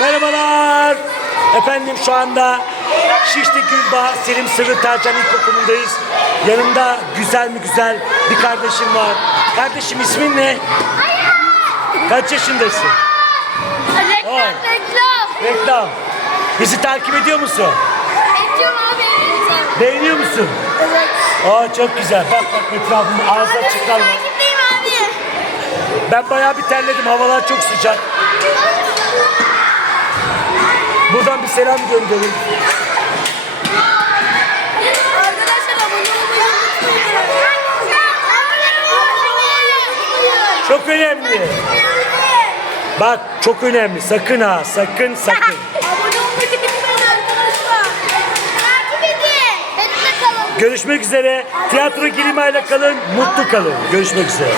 Merhabalar. Efendim şu anda Şişli Gülbağ Selim Sırrı Tercan İlkokulu'ndayız. Yanımda güzel mi güzel bir kardeşim var. Kardeşim ismin ne? Kaç yaşındasın? Reklam, Oy. reklam. Reklam. Bizi takip ediyor musun? Ediyorum abi. Beğeniyor musun? Evet. Aa çok güzel. Bak bak etrafım ağzına Abi, çıkar var. takipteyim abi. Ben bayağı bir terledim. Havalar çok sıcak. Buradan bir selam gönderin. Çok önemli. Bak çok önemli. Sakın ha. Sakın sakın. Görüşmek üzere. Tiyatro Gilimay'la kalın. Mutlu kalın. Görüşmek üzere.